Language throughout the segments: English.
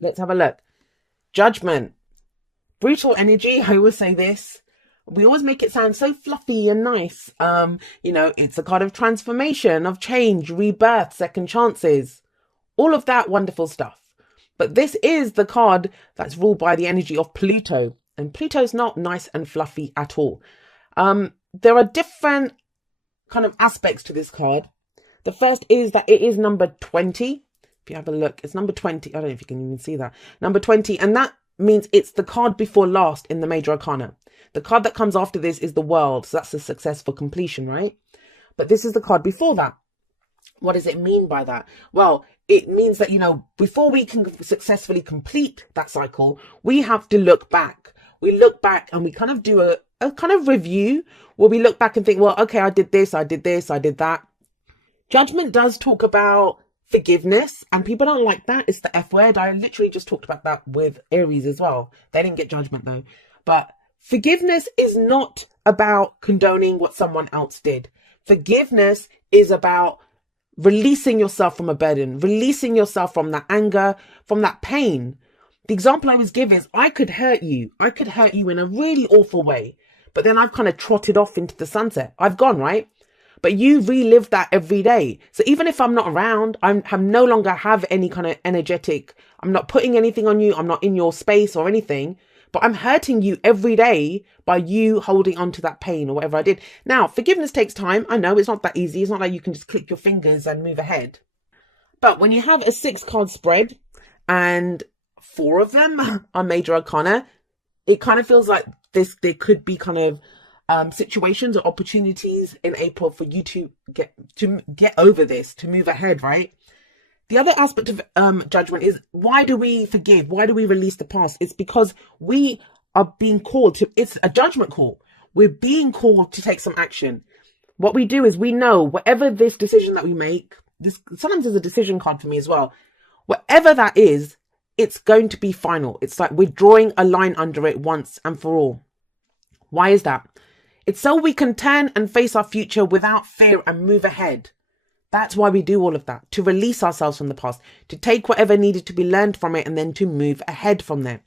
Let's have a look. Judgment. Brutal energy. I always say this. We always make it sound so fluffy and nice. It's a card of transformation, of change, rebirth, second chances, all of that wonderful stuff. But this is the card that's ruled by the energy of Pluto. And Pluto's not nice and fluffy at all. There are different kind of aspects to this card. The first is that it is number 20. If you have a look, it's number 20. I don't know if you can even see that. Number 20. And that means it's the card before last in the major arcana. The card that comes after this is the World. So that's the successful completion, right? But this is the card before that. What does it mean by that? Well, it means that, before we can successfully complete that cycle, we have to look back. We look back and we kind of do a kind of review where we look back and think, well, okay, I did this, I did that. Judgment does talk about forgiveness, and people don't like that. It's the F word. I literally just talked about that with Aries as well. They didn't get judgment though. But forgiveness is not about condoning what someone else did. Forgiveness is about releasing yourself from a burden, releasing yourself from that anger, from that pain. The example I always give is I could hurt you. I could hurt you in a really awful way, but then I've kind of trotted off into the sunset. I've gone, right? But you relive that every day. So even if I'm not around, I'm no longer have any kind of energetic, I'm not putting anything on you. I'm not in your space or anything, but I'm hurting you every day by you holding on to that pain or whatever I did. Now, forgiveness takes time. I know it's not that easy. It's not like you can just click your fingers and move ahead. But when you have a 6-card spread and 4 of them are major arcana, it kind of feels like there could be kind of situations or opportunities in April for you to get over this, to move ahead, right? The other aspect of judgment is, why do we forgive? Why do we release the past? It's because we are being called to, it's a judgment call. We're being called to take some action. What we do is we know whatever this decision that we make, this sometimes is a decision card for me as well. Whatever that is, it's going to be final. It's like we're drawing a line under it once and for all. Why is that? It's so we can turn and face our future without fear and move ahead. That's why we do all of that, to release ourselves from the past, to take whatever needed to be learned from it and then to move ahead from there.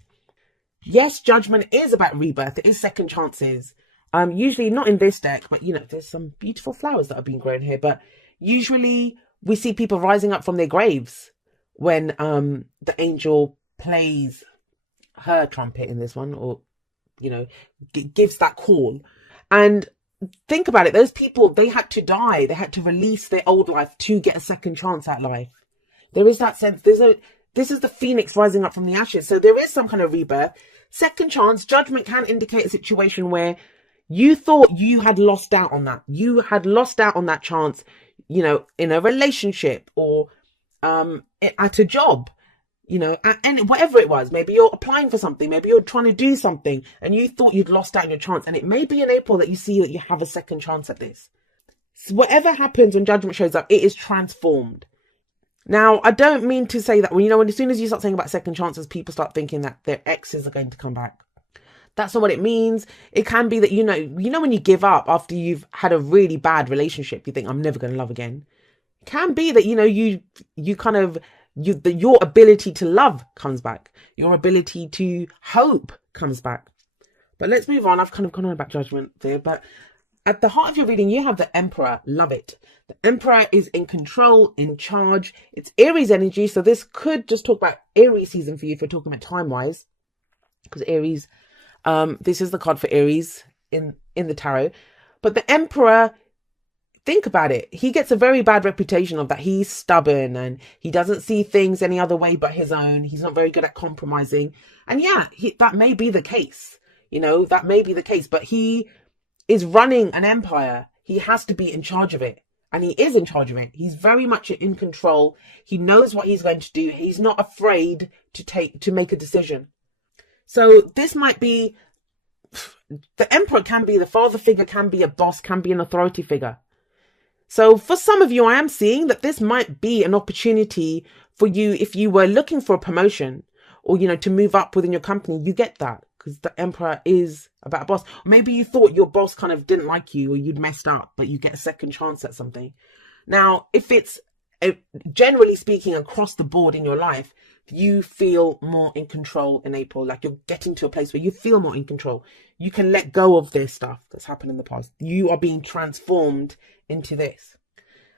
Yes, judgment is about rebirth. It is second chances. Usually not in this deck, but there's some beautiful flowers that are being grown here. But usually we see people rising up from their graves when the angel plays her trumpet in this one, or gives that call. And think about it, those people, they had to die, they had to release their old life to get a second chance at life. There is that sense, this is the phoenix rising up from the ashes, so there is some kind of rebirth. Second chance, judgment can indicate a situation where you thought you had lost out on that, chance, in a relationship or at a job, and whatever it was. Maybe you're applying for something, maybe you're trying to do something and you thought you'd lost out on your chance, and it may be in April that you see that you have a second chance at this. So whatever happens when judgment shows up, it is transformed. Now, I don't mean to say that when as soon as you start saying about second chances, people start thinking that their exes are going to come back. That's not what it means. It can be that, when you give up after you've had a really bad relationship, you think, I'm never going to love again. It can be that, your ability to love comes back. Your ability to hope comes back. But let's move on. I've kind of gone on about judgment there. But at the heart of your reading, you have the Emperor. Love it. The Emperor is in control, in charge. It's Aries energy. So this could just talk about Aries season for you if you're talking about time-wise. Because Aries, this is the card for Aries in the tarot. But the Emperor, think about it. He gets a very bad reputation of that. He's stubborn and he doesn't see things any other way but his own. He's not very good at compromising. And yeah, that may be the case. That may be the case. But he is running an empire. He has to be in charge of it. And he is in charge of it. He's very much in control. He knows what he's going to do. He's not afraid to make a decision. So this might be, the Emperor can be the father figure, can be a boss, can be an authority figure. So for some of you, I am seeing that this might be an opportunity for you. If you were looking for a promotion or, to move up within your company, you get that because the Emperor is about a boss. Or maybe you thought your boss kind of didn't like you or you'd messed up, but you get a second chance at something. Now, if it's generally speaking across the board in your life, you feel more in control in April. Like you're getting to a place where you feel more in control. You can let go of this stuff that's happened in the past. You are being transformed into this.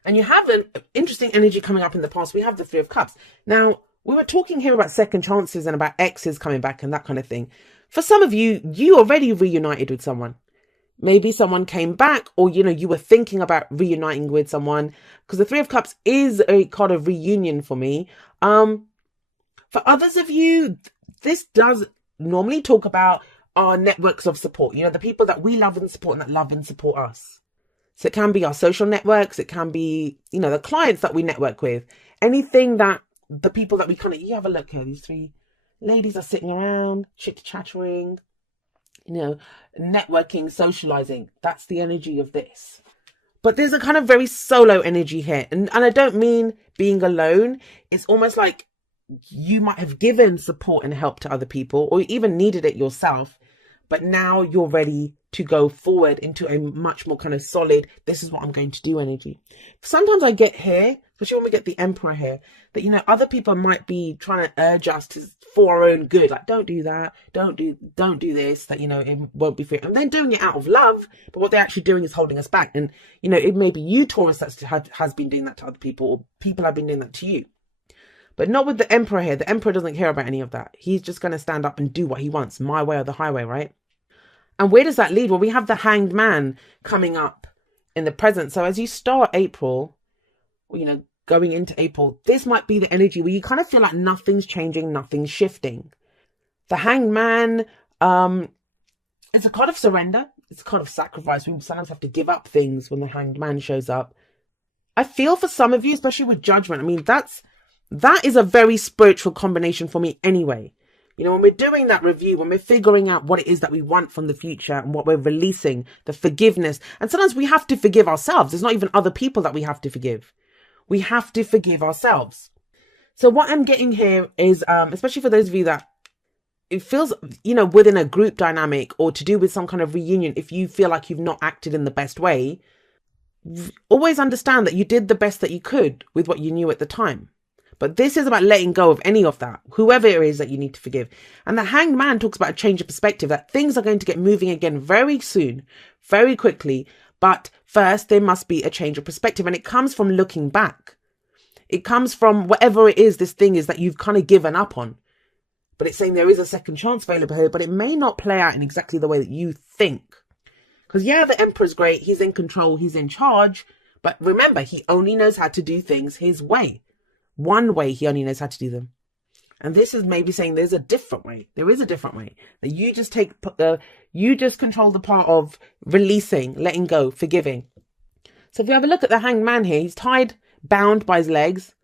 And you have an interesting energy coming up in the past. We have the Three of Cups. Now, we were talking here about second chances and about exes coming back and that kind of thing. For some of you, you already reunited with someone. Maybe someone came back, or, you were thinking about reuniting with someone, because the Three of Cups is a kind of reunion for me. For others of you, this does normally talk about our networks of support, the people that we love and support and that love and support us. So it can be our social networks. It can be, the clients that we network with, anything that the people that we you have a look here. These three ladies are sitting around, chit-chattering, networking, socializing. That's the energy of this. But there's a kind of very solo energy here. And I don't mean being alone. It's almost like you might have given support and help to other people, or even needed it yourself. But now you're ready to go forward into a much more kind of solid, this is what I'm going to do energy. Sometimes I get here, especially when we get the Emperor here, that, other people might be trying to urge us for our own good. Like, don't do that. Don't do this, that, it won't be fair. And they're doing it out of love, but what they're actually doing is holding us back. And, it may be you, Taurus, that has been doing that to other people, or people have been doing that to you. But not with the Emperor here. The Emperor doesn't care about any of that. He's just going to stand up and do what he wants, my way or the highway, right? And where does that lead? Well, we have the Hanged Man coming up in the present. So as you start April, going into April, this might be the energy where you kind of feel like nothing's changing, nothing's shifting. The Hanged Man, it's a kind of surrender. It's a kind of sacrifice. We sometimes have to give up things when the Hanged Man shows up. I feel for some of you, especially with Judgment, that is a very spiritual combination for me anyway. When we're doing that review, when we're figuring out what it is that we want from the future and what we're releasing, the forgiveness. And sometimes we have to forgive ourselves. It's not even other people that we have to forgive. We have to forgive ourselves. So what I'm getting here is, especially for those of you that it feels, within a group dynamic or to do with some kind of reunion, if you feel like you've not acted in the best way, always understand that you did the best that you could with what you knew at the time. But this is about letting go of any of that, whoever it is that you need to forgive. And the Hanged Man talks about a change of perspective, that things are going to get moving again very soon, very quickly. But first, there must be a change of perspective. And it comes from looking back. It comes from whatever it is this thing is that you've kind of given up on. But it's saying there is a second chance available here, but it may not play out in exactly the way that you think. Because the Emperor's great. He's in control. He's in charge. But remember, he only knows how to do things his way. One way he only knows how to do them. And this is maybe saying there's a different way. There is a different way. That you just control the part of releasing, letting go, forgiving. So if you have a look at the Hanged Man here, he's tied, bound by his legs,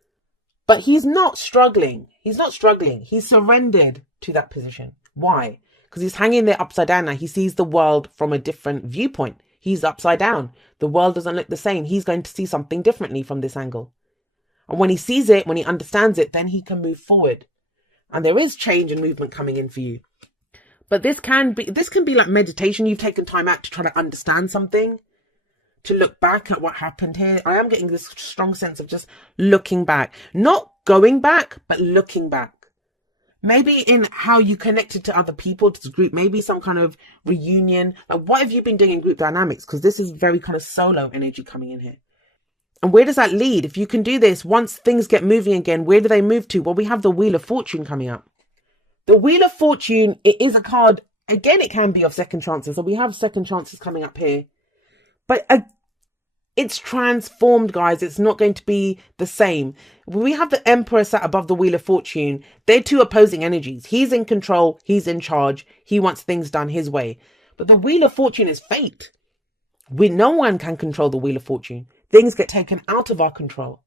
but he's not struggling. He's not struggling. He's surrendered to that position. Why? Because he's hanging there upside down now. He sees the world from a different viewpoint. He's upside down. The world doesn't look the same. He's going to see something differently from this angle. And when he sees it, when he understands it, then he can move forward. And there is change and movement coming in for you. But this can be like meditation. You've taken time out to try to understand something, to look back at what happened here. I am getting this strong sense of just looking back, not going back, but looking back. Maybe in how you connected to other people, to the group, maybe some kind of reunion. Like, what have you been doing in group dynamics? Because this is very kind of solo energy coming in here. And where does that lead? If you can do this, once things get moving again, where do they move to? Well, we have the Wheel of Fortune coming up. The Wheel of Fortune, it is a card. Again, it can be of second chances. So we have second chances coming up here. But it's transformed, guys. It's not going to be the same. We have the Emperor sat above the Wheel of Fortune. They're two opposing energies. He's in control. He's in charge. He wants things done his way. But the Wheel of Fortune is fate. No one can control the Wheel of Fortune. Things get taken out of our control.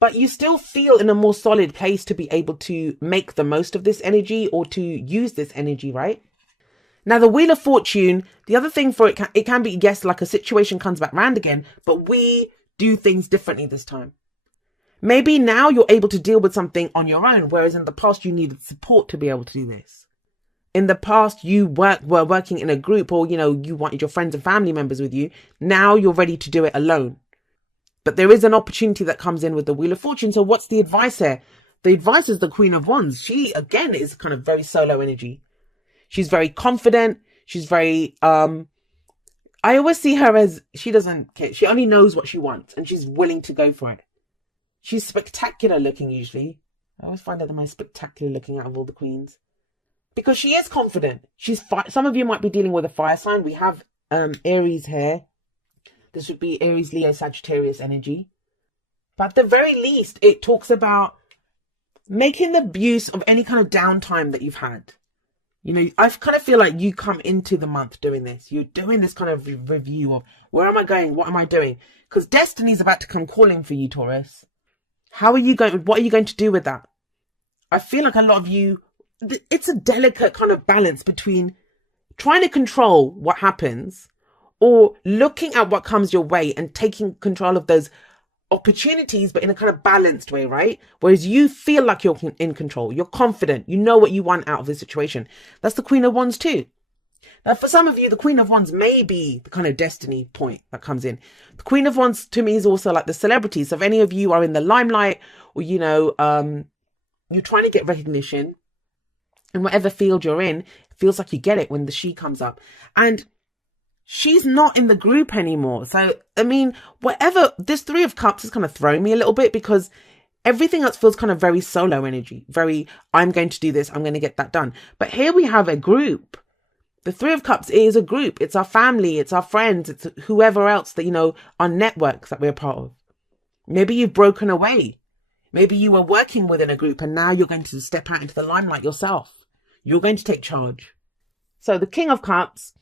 But you still feel in a more solid place to be able to make the most of this energy or to use this energy, right? Now, the Wheel of Fortune, the other thing for it can be, yes, like a situation comes back round again, but we do things differently this time. Maybe now you're able to deal with something on your own, whereas in the past you needed support to be able to do this. In the past, you were working in a group, or, you wanted your friends and family members with you. Now you're ready to do it alone. But there is an opportunity that comes in with the Wheel of Fortune. So what's the advice here? The advice is the Queen of Wands. She, again, is kind of very solo energy. She's very confident. She's very, I always see her as, she doesn't care. She only knows what she wants and she's willing to go for it. She's spectacular looking usually. I always find her the most spectacular looking out of all the queens. Because she is confident. Some of you might be dealing with a fire sign. We have Aries here. This would be Aries, Leo, Sagittarius energy. But at the very least, it talks about making the use of any kind of downtime that you've had. You know, I kind of feel like you come into the month doing this. You're doing this kind of review of where am I going? What am I doing? Because destiny's about to come calling for you, Taurus. How are you going? What are you going to do with that? I feel like a lot of you, it's a delicate kind of balance between trying to control what happens or looking at what comes your way and taking control of those opportunities, but in a kind of balanced way, right? Whereas you feel like you're in control, you're confident, you know what you want out of the situation. That's the Queen of Wands too. Now, for some of you, the Queen of Wands may be the kind of destiny point that comes in. The Queen of Wands to me is also like the celebrities. So if any of you are in the limelight or, you know, you're trying to get recognition in whatever field you're in, it feels like you get it when the she comes up. And she's not in the group anymore. So, I mean, whatever, this Three of Cups is kind of throwing me a little bit because everything else feels kind of very solo energy. Very, I'm going to do this, I'm going to get that done. But here we have a group. The Three of Cups is a group. It's our family, it's our friends, it's whoever else that, you know, our networks that we're part of. Maybe you've broken away. Maybe you were working within a group and now you're going to step out into the limelight yourself. You're going to take charge. So the King of Cups,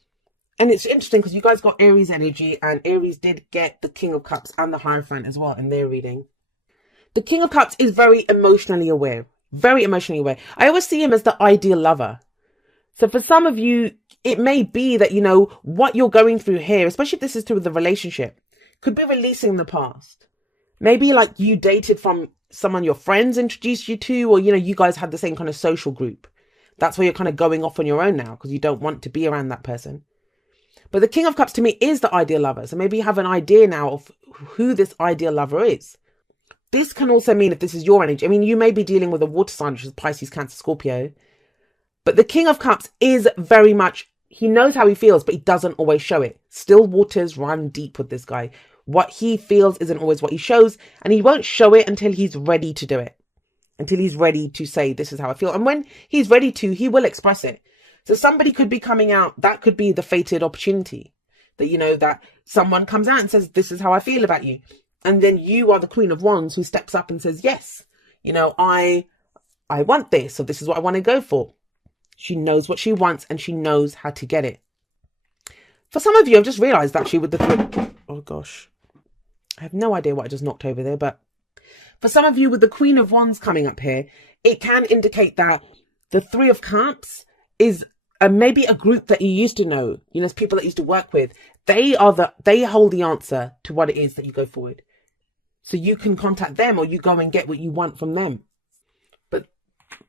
and it's interesting because you guys got Aries energy and Aries did get the King of Cups and the Hierophant as well in their reading. The King of Cups is very emotionally aware. Very emotionally aware. I always see him as the ideal lover. So for some of you, it may be that, you know, what you're going through here, especially if this is to do with the relationship, could be releasing the past. Maybe like you dated from someone your friends introduced you to, or, you know, you guys had the same kind of social group. That's where you're kind of going off on your own now because you don't want to be around that person. But the King of Cups to me is the ideal lover. So maybe you have an idea now of who this ideal lover is. This can also mean if this is your energy. I mean, you may be dealing with a water sign, which is Pisces, Cancer, Scorpio. But the King of Cups is very much, he knows how he feels, but he doesn't always show it. Still waters run deep with this guy. What he feels isn't always what he shows. And he won't show it until he's ready to do it. Until he's ready to say, this is how I feel. And when he's ready to, he will express it. So somebody could be coming out. That could be the fated opportunity. That, you know, that someone comes out and says, this is how I feel about you. And then you are the Queen of Wands who steps up and says, yes, you know, I want this. So this is what I want to go for. She knows what she wants and she knows how to get it. For some of you, I've just realised actually with the... Oh gosh. I have no idea what I just knocked over there. But for some of you with the Queen of Wands coming up here, it can indicate that the Three of Cups is maybe a group that you used to know. You know, people that you used to work with. They hold the answer to what it is that you go forward. So you can contact them or you go and get what you want from them.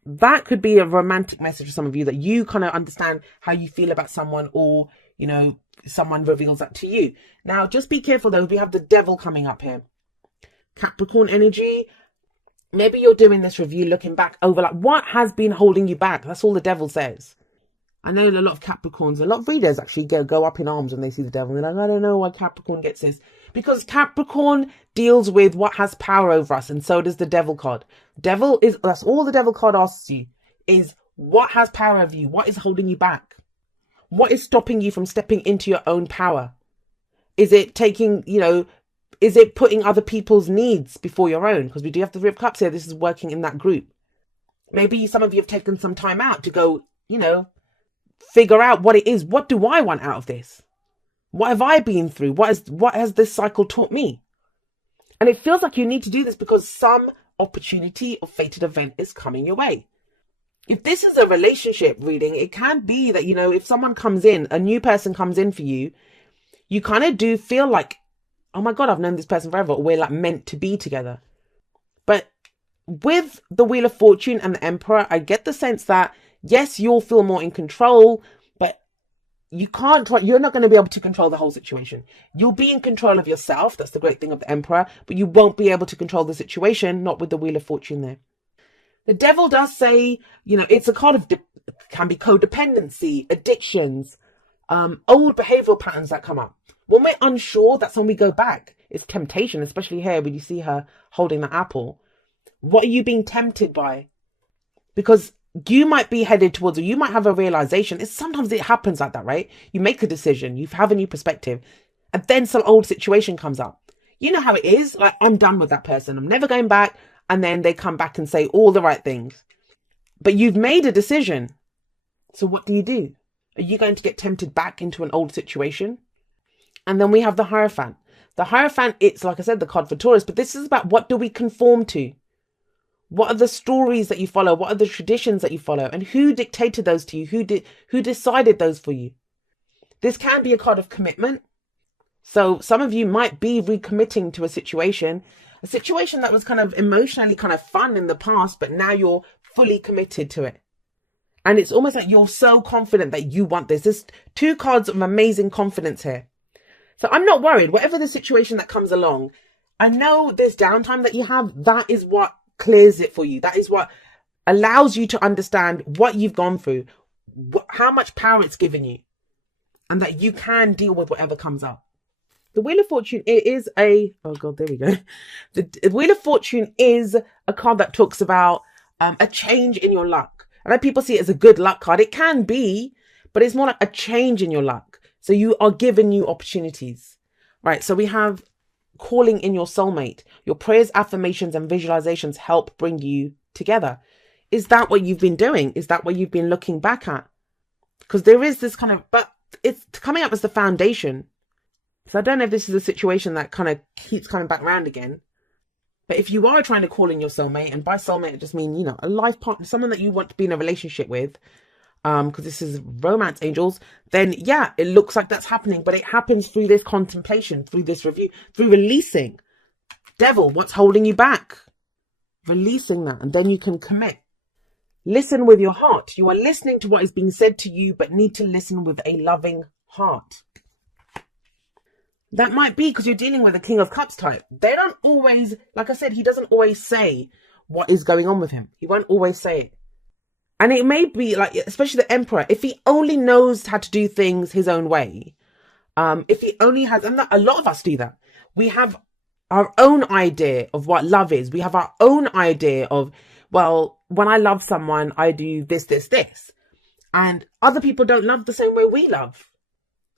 That could be a romantic message for some of you that you kind of understand how you feel about someone or, you know, someone reveals that to you. Now, just be careful though. We have the Devil coming up here. Capricorn energy. Maybe you're doing this review looking back over like what has been holding you back. That's all the Devil says. I know a lot of Capricorns, a lot of readers actually go up in arms when they see the Devil. They're like, I don't know why Capricorn gets this. Because Capricorn deals with what has power over us. And so does the Devil card. Devil is, that's all the Devil card asks you, is what has power over you? What is holding you back? What is stopping you from stepping into your own power? Is it taking, you know, is it putting other people's needs before your own? Because we do have the Three of Cups here. This is working in that group. Maybe some of you have taken some time out to go, you know, figure out what it is. What do I want out of this? What have I been through? What has this cycle taught me? And it feels like you need to do this because some opportunity or fated event is coming your way. If this is a relationship reading, it can be that, you know, if someone comes in, a new person comes in for you, you kind of do feel like, oh my God, I've known this person forever, or we're like meant to be together. But with the Wheel of Fortune and the Emperor, I get the sense that, yes, you'll feel more in control, but you're not going to be able to control the whole situation. You'll be in control of yourself. That's the great thing of the Emperor, but you won't be able to control the situation, not with the Wheel of Fortune there. The devil does say, it's a card of, can be codependency, addictions, old behavioral patterns that come up. When we're unsure, that's when we go back. It's temptation, especially here when you see her holding the apple. What are you being tempted by? Because you might be headed towards, or you might have a realization. Sometimes it happens like that, right? You make a decision, you have a new perspective, and then some old situation comes up. You know how it is. Like, I'm done with that person. I'm never going back. And then they come back and say all the right things. But you've made a decision. So what do? Are you going to get tempted back into an old situation? And then we have the Hierophant. The Hierophant, it's, like I said, the card for Taurus, but this is about, what do we conform to? What are the stories that you follow? What are the traditions that you follow? And who dictated those to you? Who decided those for you? This can be a card of commitment. So some of you might be recommitting to a situation that was kind of emotionally kind of fun in the past, but now you're fully committed to it. And it's almost like you're so confident that you want this. There's two cards of amazing confidence here. So I'm not worried. Whatever the situation that comes along, I know this downtime that you have, that is what clears it for you. That is what allows you to understand what you've gone through, how much power it's given you, and that you can deal with whatever comes up. The Wheel of Fortune, it is oh God, there we go. The Wheel of Fortune is a card that talks about a change in your luck. I know people see it as a good luck card. It can be, but it's more like a change in your luck. So you are given new opportunities, right? So we have calling in your soulmate. Your prayers, affirmations, and visualizations help bring you together. Is that what you've been doing? Is that what you've been looking back at? Because there is this kind of, but it's coming up as the foundation. So I don't know if this is a situation that kind of keeps coming back around again. But if you are trying to call in your soulmate, and by soulmate, I just mean, a life partner, someone that you want to be in a relationship with, because this is romance angels, then yeah, it looks like that's happening. But it happens through this contemplation, through this review, through releasing. Devil, what's holding you back? Releasing that, and then you can commit. Listen with your heart. You are listening to what is being said to you, but need to listen with a loving heart. That might be because you're dealing with a King of Cups type. They don't always, like I said, he doesn't always say what is going on with him. He won't always say it. And it may be like, especially the Emperor, if he only knows how to do things his own way, if he only has, and a lot of us do that. We have our own idea of what love is. We have our own idea of, well, when I love someone, I do this, this, this. And other people don't love the same way we love.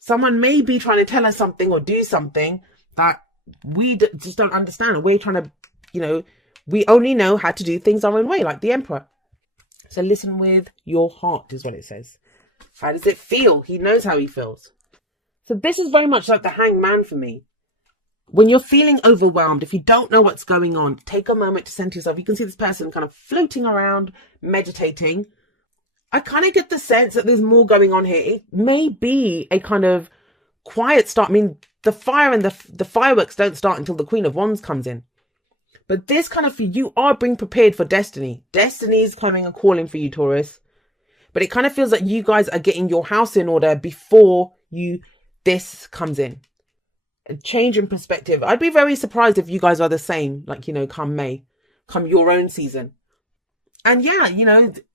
Someone may be trying to tell us something or do something that we just don't understand. We're trying to, we only know how to do things our own way, like the Emperor. So listen with your heart is what it says. How does it feel? He knows how he feels. So this is very much like the Hanged Man for me. When you're feeling overwhelmed, if you don't know what's going on, take a moment to center yourself. You can see this person kind of floating around, meditating. I kind of get the sense that there's more going on here. It may be a kind of quiet start. I mean, the fire and the fireworks don't start until the Queen of Wands comes in. But this kind of, you are being prepared for destiny. Destiny is coming and calling for you, Taurus. But it kind of feels like you guys are getting your house in order before this comes in. A change in perspective. I'd be very surprised if you guys are the same, like, come May, come your own season. And yeah,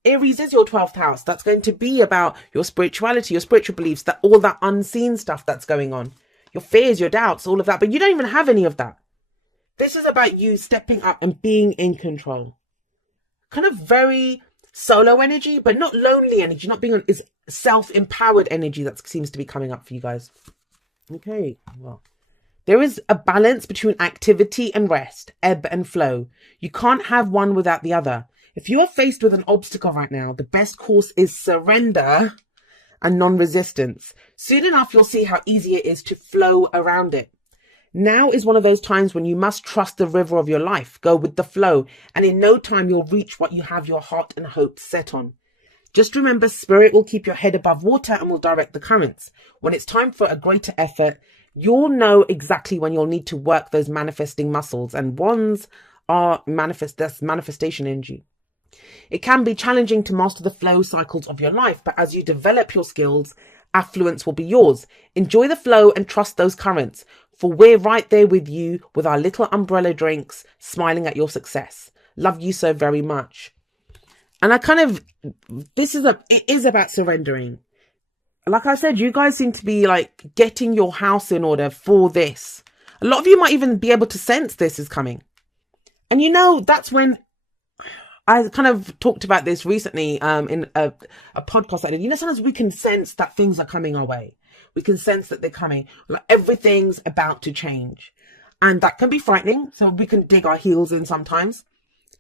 Aries is your 12th house. That's going to be about your spirituality, your spiritual beliefs, that all that unseen stuff that's going on, your fears, your doubts, all of that. But you don't even have any of that. This is about you stepping up and being in control. Kind of very solo energy, but not lonely energy, not being is self-empowered energy that seems to be coming up for you guys. Okay, well, there is a balance between activity and rest, ebb and flow. You can't have one without the other. If you are faced with an obstacle right now, the best course is surrender and non-resistance. Soon enough, you'll see how easy it is to flow around it. Now is one of those times when you must trust the river of your life, go with the flow, and in no time you'll reach what you have your heart and hope set on. Just remember, spirit will keep your head above water and will direct the currents. When it's time for a greater effort, you'll know exactly when you'll need to work those manifesting muscles, and wands are that's manifestation energy. It can be challenging to master the flow cycles of your life, but as you develop your skills, affluence will be yours. Enjoy the flow and trust those currents, for we're right there with you with our little umbrella drinks, smiling at your success. Love you so very much. And it is about surrendering. Like I said, you guys seem to be like getting your house in order for this. A lot of you might even be able to sense this is coming. And that's when I kind of talked about this recently in a podcast I did. Sometimes we can sense that things are coming our way. We can sense that they're coming. Like everything's about to change. And that can be frightening. So we can dig our heels in sometimes,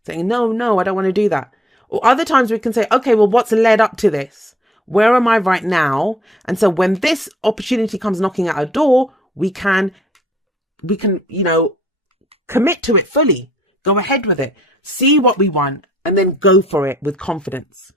saying, no, I don't want to do that. Or other times we can say, okay, well, what's led up to this? Where am I right now? And so when this opportunity comes knocking at our door, we can, commit to it fully, go ahead with it, see what we want, and then go for it with confidence.